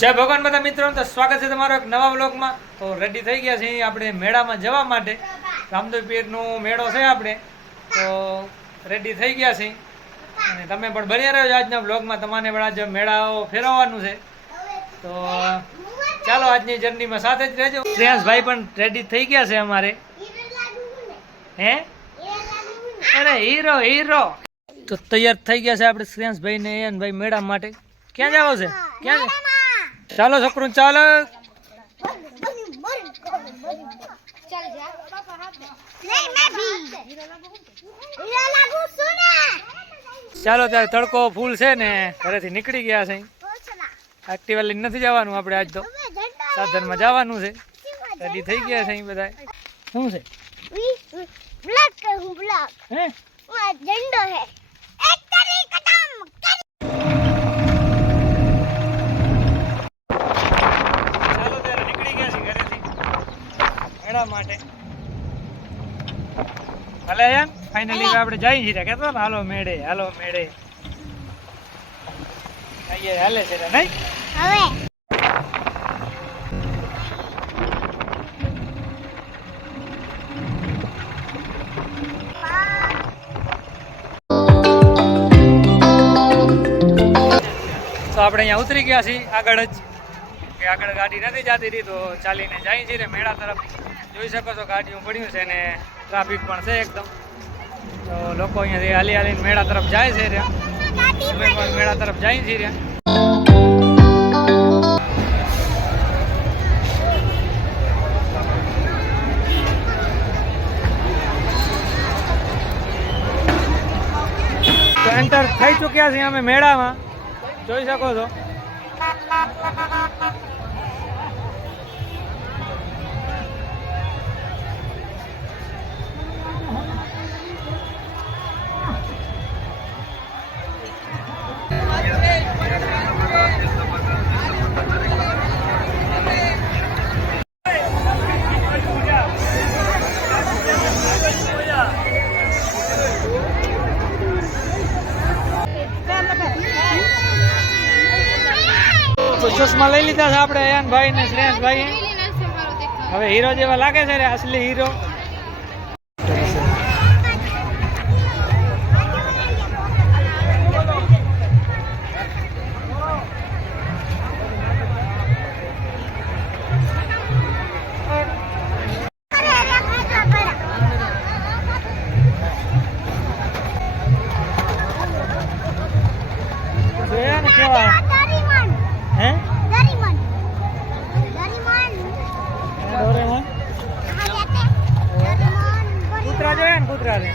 જય ભગવાન બધા મિત્રો, તો સ્વાગત છે તમારો એક નવા વ્લોગમાં। તો રેડી થઈ ગયા છીએ આપણે મેળામાં જવા માટે। રામદેવ પીરનો મેળો છે આપણે, તો રેડી થઈ ગયા છીએ અને તમે પણ બન્યા રહ્યો આજના વ્લોગમાં। તમને પણ આજ મેળાઓ ફેરવવાનું છે, તો ચાલો આજની જર્નીમાં સાથે જ રહેજો। શ્રેયાંશભાઈ પણ રેડી થઈ ગયા છે અમારે। હે અરે હીરો હીરો તો તૈયાર થઈ ગયા છે આપણે શ્રેયાંશભાઈ ને ભાઈ મેળા માટે। ક્યાં જાવ છે? ક્યાં? ચાલો છોકરું ચાલો। ચાલો ત્યારે તડકો ફૂલ છે ને ઘરેથી નીકળી ગયા છે। એક્ટિવા લઈને નથી જવાનું આપણે, આજ તો સાધનમાં જવાનું છે। રેડી થઈ ગયા છે બધા। શું છે? ब्लॉक करूं ब्लॉक હે वो झंडो है एक तरी कदम ચાલો ત્યારે નીકળી ગયા છે ઘરેથી મેળા માટે। ભલે યાર ફાઇનલી આપણે જઈ છીએ કેતો ને હાલો મેળે હાલો મેળે અહીંયા હાલે છે નહીં હવે તો આપણે અહીંયા ઉતરી ગયા છીએ આગળ જ, કે આગળ ગાડી નથી જતી રહી, તો ચાલીને જાય છીએ મેળા તરફ। જોઈ શકો છો ગાડીઓ પડ્યું છે ને ટ્રાફિક પણ છે એકદમ, તો લોકો અહીંયાથી હાલી હાલીને મેળા તરફ જાય છે રહ્યા। અમે પણ મેળા તરફ જાય છીએ રહ્યા। તો એન્ટર થઈ ચૂક્યા છીએ અમે મેળામાં, જોઈ શકો છો। તો ચશ્મા લઈ લીધા છે આપણે અયાનભાઈ ને શ્રેયાંશભાઈ। હવે હીરો જેવા લાગે છે રે, અસલી હીરો। કેવા હે डोरेमोन ડોરેમોન કૂતરા જોયા ને, કૂતરા ને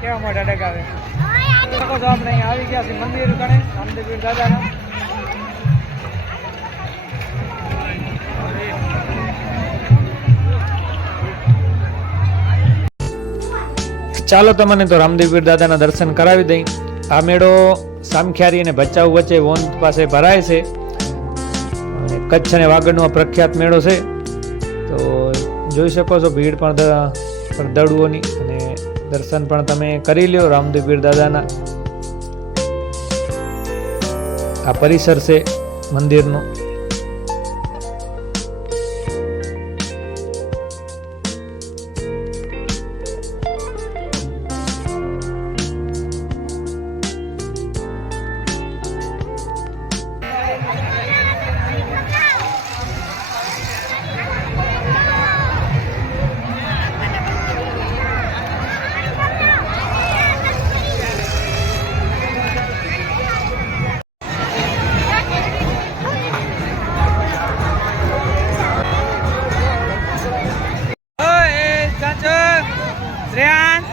કેવા મોટા ડગાવે। શકો છો આપણે અહીંયા આવી ગયા છીએ મંદિર કણે રામદેવ પીર દાદાના। ચાલો તમને તો રામદેવ પીર દાદાના દર્શન કરાવી દઈ। આ મેળો સામખિયારી અને ભચાઉ વચ્ચે વોંધ પાસે ભરાય છે અને કચ્છ અને વાગડનો પ્રખ્યાત મેળો છે। તો જોઈ શકો છો ભીડ પણ શ્રદ્ધાળુઓની, અને દર્શન પણ તમે કરી લ્યો રામદેવ પીર દાદાના। આ પરિસર છે મંદિરનો। શ્રેયાંશ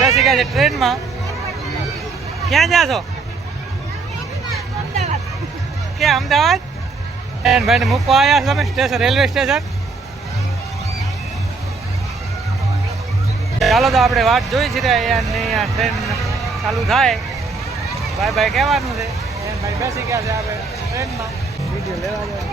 બેસી ગયા છે ટ્રેનમાં। ક્યાં જાશો? ક્યાં? અમદાવાદ? ભાઈને મૂકવા આવ્યા છો તમે સ્ટેશન, રેલવે સ્ટેશન? ચાલો તો આપણે વાટ જોઈ છીએ અહીંયા ટ્રેન ચાલુ થાય બાય બાય કહેવાનું છે. ભાઈ બેસી ગયા છે આપણે ટ્રેનમાં. વિડીયો લેવા જાય.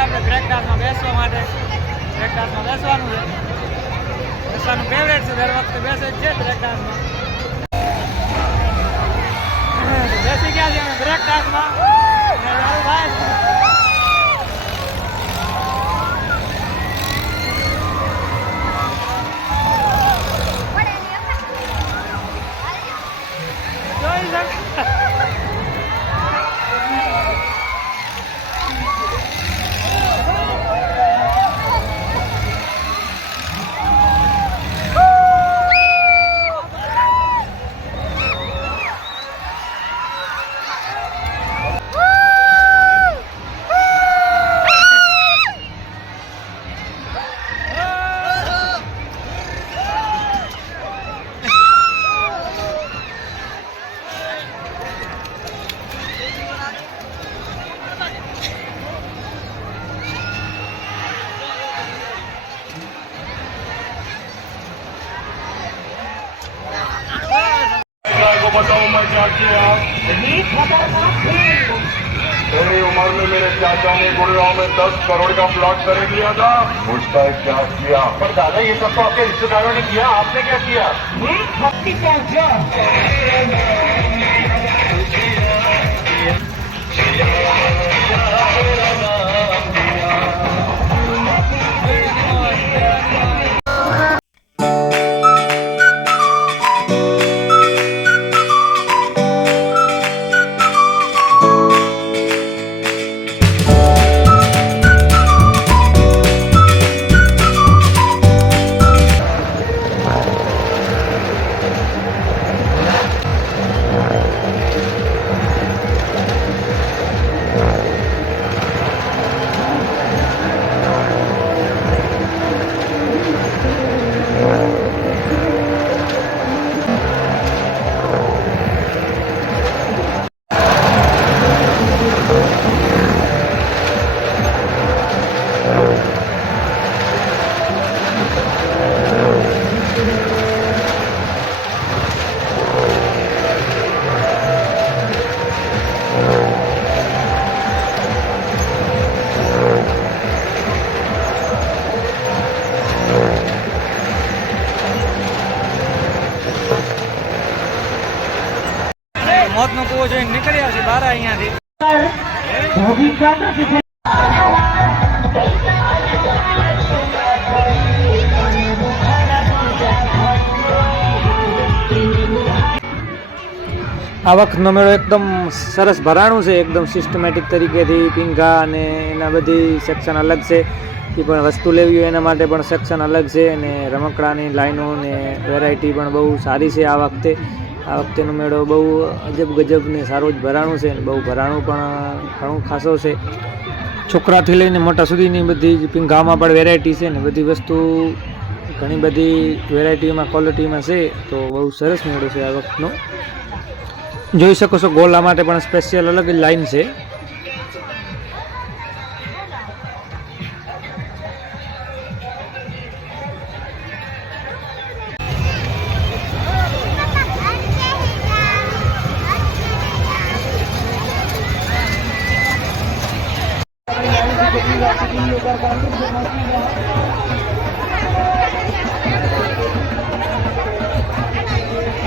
આપણે બ્રેક ડાન્સમાં બેસવા માટે. બ્રેક ડાન્સમાં બેસવાનું છે. બેસવાનું ફેવરેટ છે, દર વખતે બેસે જ છે બ્રેક ડાન્સમાં. બેસી ગયા છે અમે બ્રેક ડાન્સમાં. જોઈ શકો बताओ मैं क्या किया? मेरी उम्र में मेरे चाचा ने गुड़गांव में 10 करोड़ का प्लॉट खरीद लिया था. मुझसे क्या किया? पर दादा ये सब तो आपके रिश्तेदारों ने किया, आपने क्या किया? મોતનો કૂવો જોઈને નીકળ્યા છે બહાર અહીંયાથી. આ વખતનો મેળો એકદમ સરસ ભરાણું છે, એકદમ સિસ્ટમેટિક તરીકેથી. પીંઘા અને એના બધી સેક્શન અલગ છે. એ પણ વસ્તુ લેવી હોય એના માટે પણ સેક્શન અલગ છે. અને રમકડાની લાઈનો ને વેરાયટી પણ બહુ સારી છે આ વખતે. આ વખતેનો મેળો બહુ અજબ ગજબ ને સારો જ ભરાણું છે. અને બહુ ભરાણું પણ ઘણું ખાસો છે. છોકરાથી લઈને મોટા સુધીની બધી પીંઘામાં પણ વેરાયટી છે ને બધી વસ્તુ ઘણી બધી વેરાયટીમાં ક્વોલિટીમાં છે. તો બહુ સરસ મેળો છે આ વખતનો. જોઈ શકો છો ગોલા માટે પણ સ્પેશિયલ અલગ જ લાઈન છે.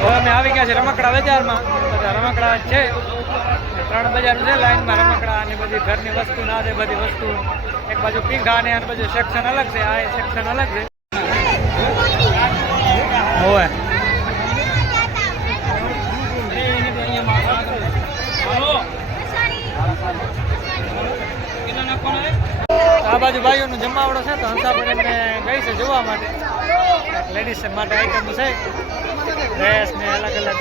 હવે અમે આવી ગયા છે રમકડા બજારમાં. બધા રમકડા છે, 3 બજાર છે લાઈનમાં. રમકડા અને બધી ઘરની વસ્તુ ના છે, બધી વસ્તુ એક બાજુ પીંઘા અને આ બાજુ સેક્શન અલગ છે. આ સેક્શન અલગ છે. હોય આ બાજુ ભાઈઓનું જમાવડો છે તો હંસાપુર એમને ગઈ છે જોવા માટે. લેડીઝ માટે આઈટમ છે, ડ્રેસ ને અલગ અલગ.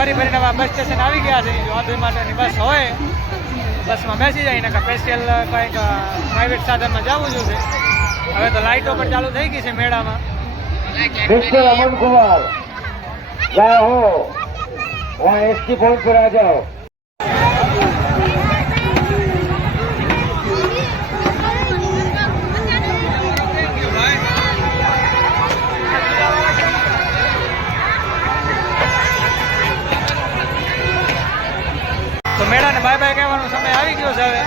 ફરી ફરીને બસ સ્ટેશન આવી ગયા છે. વાદળી માટેની બસ હોય બસમાં બેસી જાય ને સ્પેશિયલ કંઈક પ્રાઇવેટ સાધનમાં જવું જોઈએ. હવે તો લાઇટો પણ ચાલુ થઈ ગઈ છે મેળામાં. मिस्टर अमन कुमार जय हो, वहाँ एसटी पॉइंट पर आ जाओ. તો મેળાને બાય બાય કહેવાનો સમય આવી ગયો છે. હવે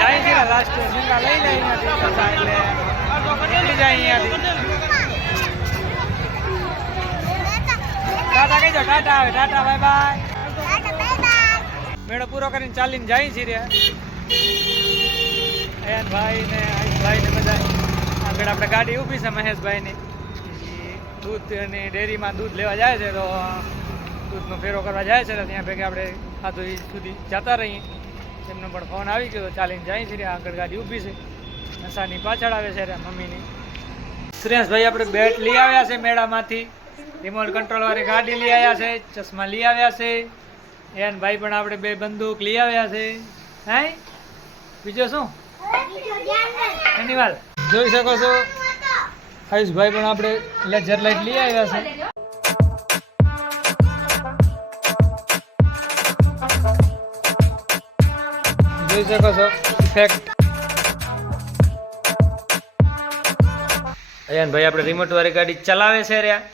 જાય છે લાસ્ટ સિંગા લઈ જાય અહીંયાથી એટલે નીકળી જાય અહીંયાથી. ટાટા કહી દો, ટાટા આવે, ટાટા બાય બાય. મેળો પૂરો કરીને ચાલીને જાય છે રહ્યા અયનભાઈ ને આયુષભાઈ ને બધા. આગળ આપણે ગાડી ઊભી છે મહેશભાઈની. દૂધ અને ડેરીમાં દૂધ લેવા જાય છે તો દૂધનો ફેરો કરવા જાય છે. ત્યાં ભેગે આપણે ખાધું સુધી જતા રહીએ. એમનો પણ ફોન આવી ગયો, ચાલીને જાય છે. આગળ ગાડી ઊભી છે, નશાની પાછળ આવે છે મમ્મીની. સુરેશભાઈ આપણે બેટ લઈ આવ્યા છે મેળામાંથી. રિમોટ કંટ્રોલ વાળી ગાડી લઈ આવ્યા છે. ચશ્મા લઈ આવ્યા છે. એન ભાઈ પણ આપણે 2 બંદૂક લઈ આવ્યા છે. હા, બીજો શું એની વાત જોઈ શકો છો. આયુષભાઈ પણ આપણે લેઝર લાઇટ લઈ આવ્યા છે. જોઈ શકો છો ઇફેક્ટ. અયન ભાઈ આપણે રિમોટ વાળી ગાડી ચલાવે છે રહ્યા.